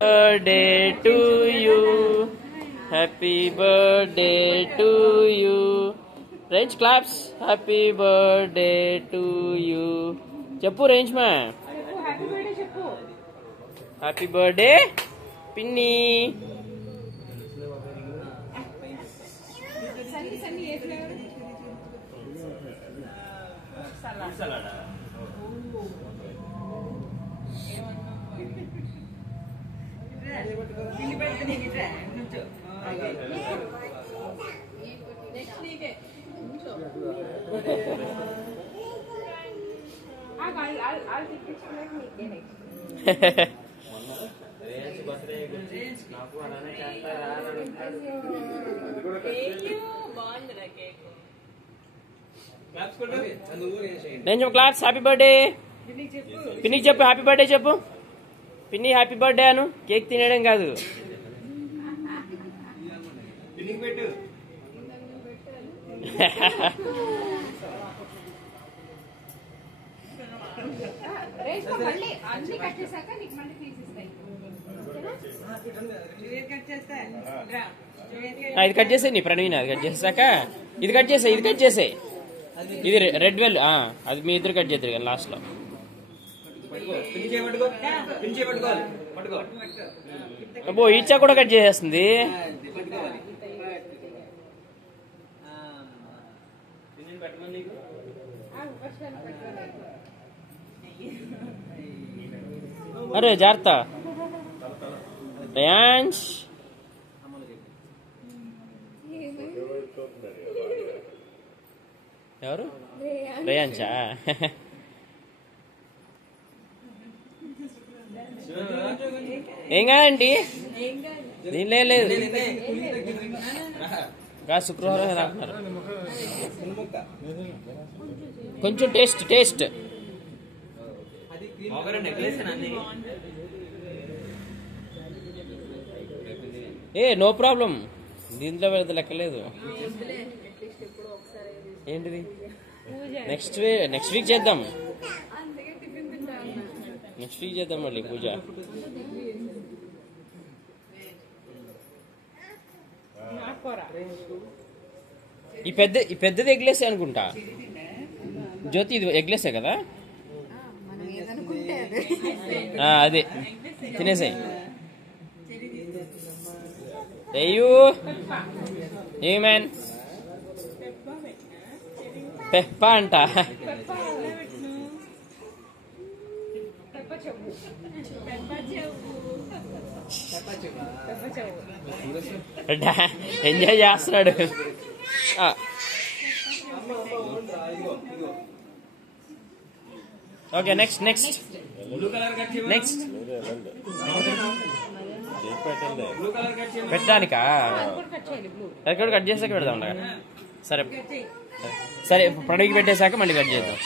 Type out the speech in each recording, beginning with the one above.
Birthday to you. Happy birthday to you. Range claps. Happy birthday to you. Chappu range man. Happy birthday Chappu. Happy birthday, Pinny. Sunny A flavour? Salad. Claps, happy birthday. Pinny చెప్పు happy birthday చెప్పు. Pinny happy birthday అను. Cake తినడం కాదు. పిన్నికి పెట్టు. రేష్మ మళ్ళీ అన్ని cut చేశాక నీకు మళ్ళీ తీసిస్తాయి. ఇది కట్ చేసే నీ ప్రవీణ్ అది కట్ చేసాక ఇది కట్ చేసే ఇది రెడ్ వెల్ అది మీ ఇద్దరు కట్ చేద్దరు కానీ లాస్ట్ లో అబ్బో ఈచా కూడా కట్ చేసేస్తుంది. అరే జాగ్రత్త రేయాంష్. ఎవరు రేయాంషా? ఏం కాదండి దీనిలో లేదు శుక్రవారం రాకున్నారు. కొంచెం టేస్ట్ నో ప్రాబ్లం దీంట్లో పెద్ద లెక్కలేదు. ఏంటిది నెక్స్ట్ వీక్ చేద్దాం. మళ్ళీ పూజ. ఈ పెద్దది ఎగ్లేసే అనుకుంటా. జ్యోతి ఇది ఎగ్లేసే కదా. అదే తినేసాయి. అయ్యో ఏ మ్యాన్ పెప్ప అంట. ఎంజాయ్ చేస్తున్నాడు. ఓకే నెక్స్ట్ పెట్టడానికా? అది కూడా కట్ చేసాక పెడదాం. సరే ప్రణవికి పెట్టేశాక మళ్ళీ కట్ చేద్దాం.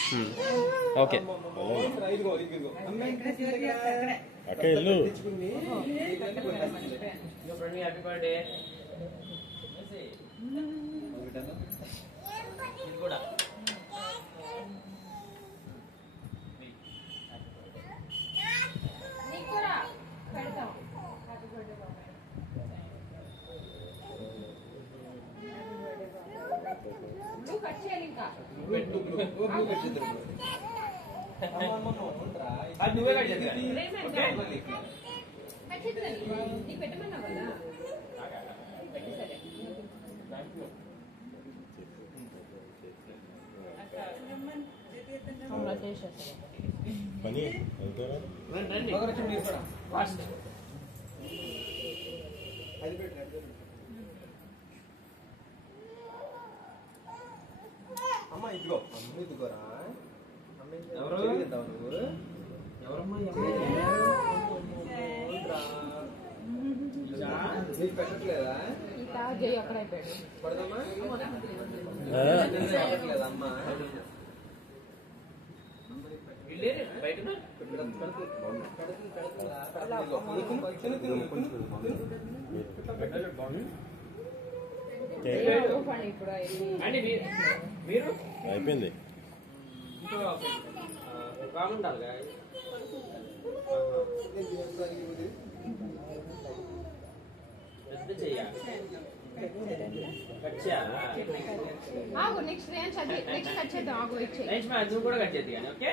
Okay happy birthday. నువ్వే కట్ చేద్దా? అమ్మ ఇదిగోరా ఎవరమ్మా పెట్టట్లేదా? అయిపోయింది. బాగుండాలి. అచ్చా ఆగు నెక్స్ట్ రేంజ్ అది నెక్స్ట్ కట్ చేద్దాం ఆగు వెయిట్ చేయి రేంజ్ మా నువ్వు కూడా కట్ చేద్ది కానీ ఓకే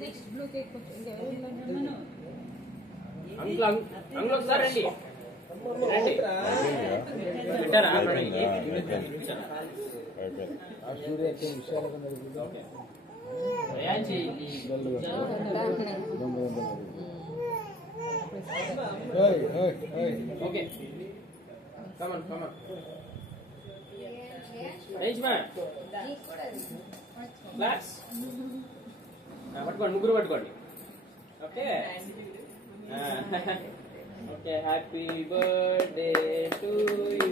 నెక్స్ట్ బ్లూ కేక్ అంగులు ఒకసారి రండి రండి పెట్టారా ఓకే కమన్ కమన్ క్లాస్ పట్టుకోండి ముగ్గురు పట్టుకోండి okay okay happy birthday to you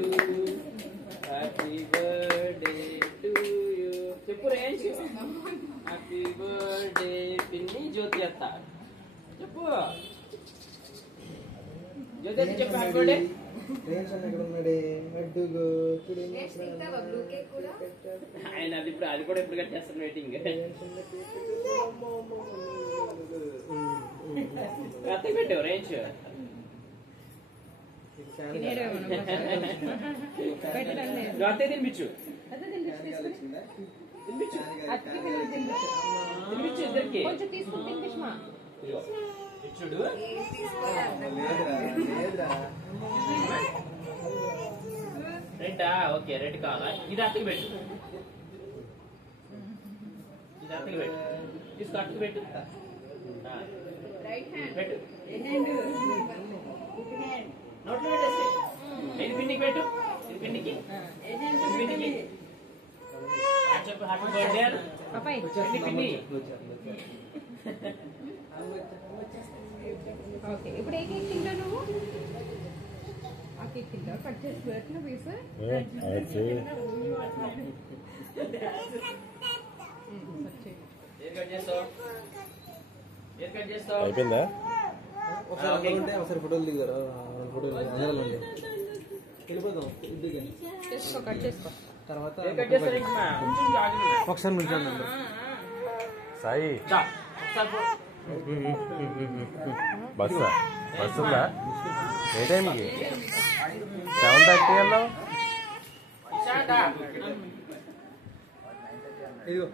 happy birthday to you చెప్పు రేంజ్ హ్యాపీ బర్త్డే పిన్ని జ్యోతి అత్త చెప్పు జ్యోతి అత్త చెప్పు హ్యాపీ బర్త్డే ఆయన అది ఇప్పుడు అది కూడా ఎప్పుడు కట్ చేస్తాను వెయిటింగ్ అత్తకి పెట్టావు రేంజ్ అత్తే తినిపించు తినిపించు తినిపించు ఇద్దరికి కొంచెం తీసుకుని తినిపించమా చూడు రెడ్డా ఓకే రెడ్ కావాలా ఇది అత్తకి పెట్టు ఇది అత్తకి పెట్టు తీసుకో అత్తకి పెట్టు పెట్టు నోట్లో పెట్టేసి ఇది పిండికి పెట్టు ఇది పిండికి పిండికి చెప్పు హ్యాపీ బర్త్డే పాపాయ్ పిండి ఓకే ఇప్పుడు ఏ కేక్ తింటావు నువ్వు ఆ కేక్ తింటావు కట్ చేసి పెట్టిన పీస్ అయిపోయిందా ఒకసారి ఫోటోలు దిగారు ఫోటోలు అందరూ వెళ్ళిపోదాం ఇంటికి చేసుకో కట్ చేసుకో తర్వాత కట్ చేస్తారు ఒకసారి నుంచండి సాయి బస్సా బస్సు ఉందా ఏ టైంకి 7:30 అన్నావు ఇదిగో